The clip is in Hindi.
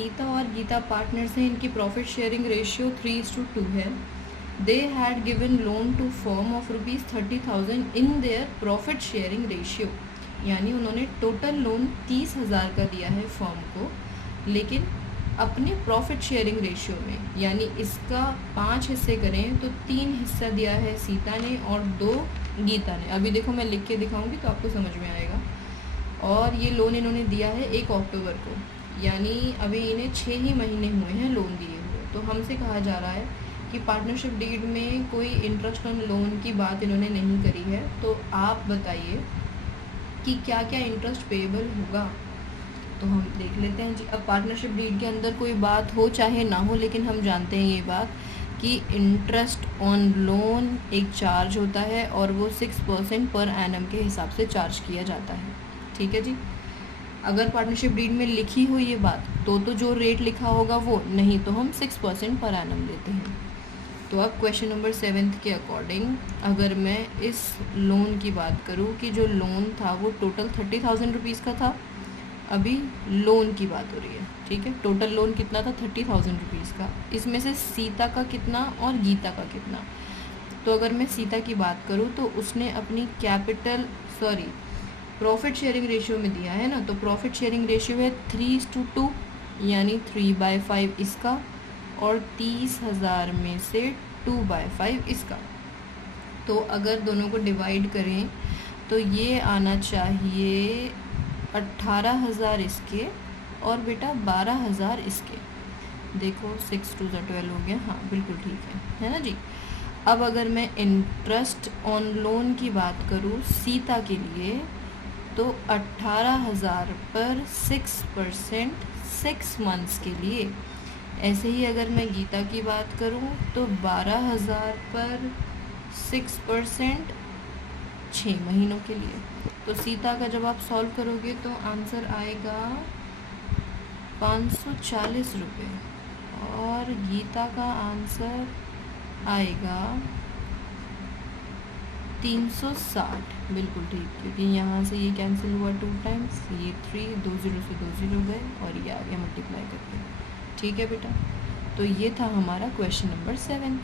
सीता और गीता पार्टनर्स हैं, इनकी प्रॉफिट शेयरिंग रेशियो 3:2 है। They had given loan to firm of ₹30,000 in their profit sharing ratio, यानी उन्होंने टोटल लोन 30,000 का दिया है फर्म को, लेकिन अपने प्रॉफिट शेयरिंग रेशियो में, यानी इसका 5 हिस्से करें तो 3 हिस्सा दिया है सीता ने और 2 गीता ने। अभी देखो मैं लिख के दिखाऊंगी तो आपको समझ में आएगा। और ये लोन इन्होंने दिया है 1 अक्टूबर को, यानी अभी इन्हें 6 ही महीने हुए हैं लोन दिए हुए। तो हमसे कहा जा रहा है कि पार्टनरशिप डीड में कोई इंटरेस्ट ऑन लोन की बात इन्होंने नहीं करी है। तो आप बताइए कि क्या क्या इंटरेस्ट पेएबल होगा। तो हम देख लेते हैं जी। अब पार्टनरशिप डीड के अंदर कोई बात हो चाहे ना हो, लेकिन हम जानते हैं ये बात कि इंटरेस्ट ऑन लोन एक चार्ज होता है और वो 6% पर एनम के हिसाब से चार्ज किया जाता है। ठीक है जी। अगर पार्टनरशिप डीड में लिखी हुई ये बात तो जो रेट लिखा होगा वो, नहीं तो हम 6% पर एनम लेते हैं। तो अब क्वेश्चन नंबर 7 के अकॉर्डिंग अगर मैं इस लोन की बात करूँ कि जो लोन था वो टोटल 30,000 रुपीज़ का था, अभी लोन की बात हो रही है, ठीक है। टोटल लोन कितना था? 30,000 रुपीज़ का। इसमें से सीता का कितना और गीता का कितना? तो अगर मैं सीता की बात करूँ तो उसने अपनी प्रॉफिट शेयरिंग रेशियो में दिया है ना, तो प्रॉफिट शेयरिंग रेशियो है 3:2, यानी 3/5 इसका और 30,000 में से 2/5 इसका। तो अगर दोनों को डिवाइड करें तो ये आना चाहिए 18,000 इसके और बेटा 12,000 इसके। देखो 6 2 12 हो गया, हाँ बिल्कुल ठीक है ना जी। अब अगर मैं इंटरेस्ट ऑन लोन की बात करूँ सीता के लिए तो 18,000 पर 6% 6 मंथ्स के लिए। ऐसे ही अगर मैं गीता की बात करूँ तो 12,000 पर 6% 6 महीनों के लिए। तो सीता का जब आप सॉल्व करोगे तो आंसर आएगा 540 रुपये और गीता का आंसर आएगा 360। बिल्कुल ठीक, क्योंकि यहाँ से ये कैंसिल हुआ 2 टाइम्स, ये 3 2 0 से 2 0 गए और ये आ गया मल्टीप्लाई करके। ठीक है बेटा, तो ये था हमारा क्वेश्चन नंबर 7।